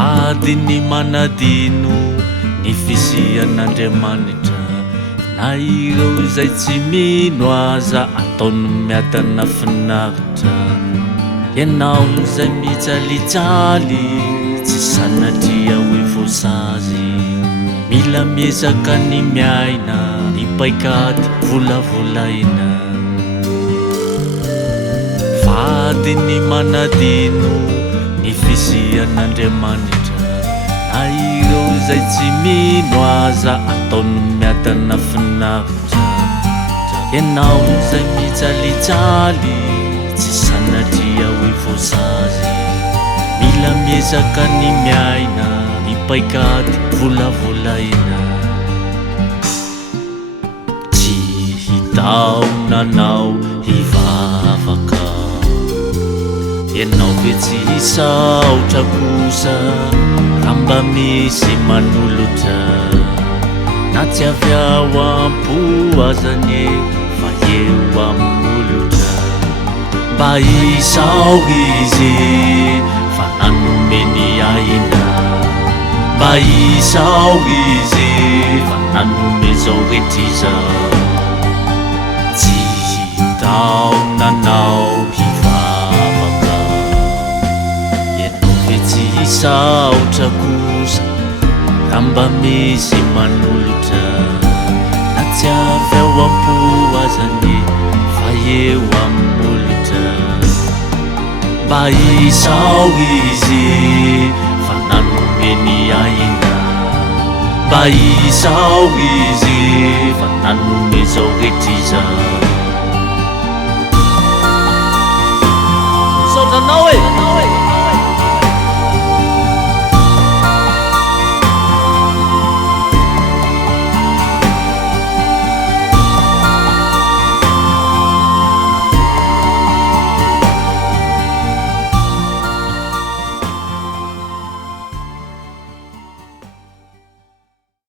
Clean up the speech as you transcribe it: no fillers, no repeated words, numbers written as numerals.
Vadiny manadino ny fisian'Andriamanitra, na ireo izay tsy mino aza ataony miadana finaritra. Ianao izay mijalijaly tsy sanatria hoe voasazy, mila miezaka ny miaina ny paikady volavolaina. Vadiny manadino ny fisian'Andriamanitra, na ireo izay tsy mino aza ataony miadana finaritra. Ianao izay mijalijaly tsy sanatria hoe voasazy, mila miezaka ny miaina ny paikady volavolaina. Tsy hitaona anao hivavaka, Ianao ve tsy hisaotra kosa, raha mba misy manolotra. Na tsy avy ao am-poazanye fa eo am-molotra. Mba izao izy fa nanome ny aina, mba izao izy fa nanome zao rehetra izao. Tsy hitaona anao hivavaka, Ianao ve tsy hisaotra kosa, raha mba misy manolotra. Na tsy avy ao am-poazanye fa eo am-molotra. Mba izao izy fa nanome ny aina, mba izao izy fa nanome zao rehetra izao. Isaotranao e!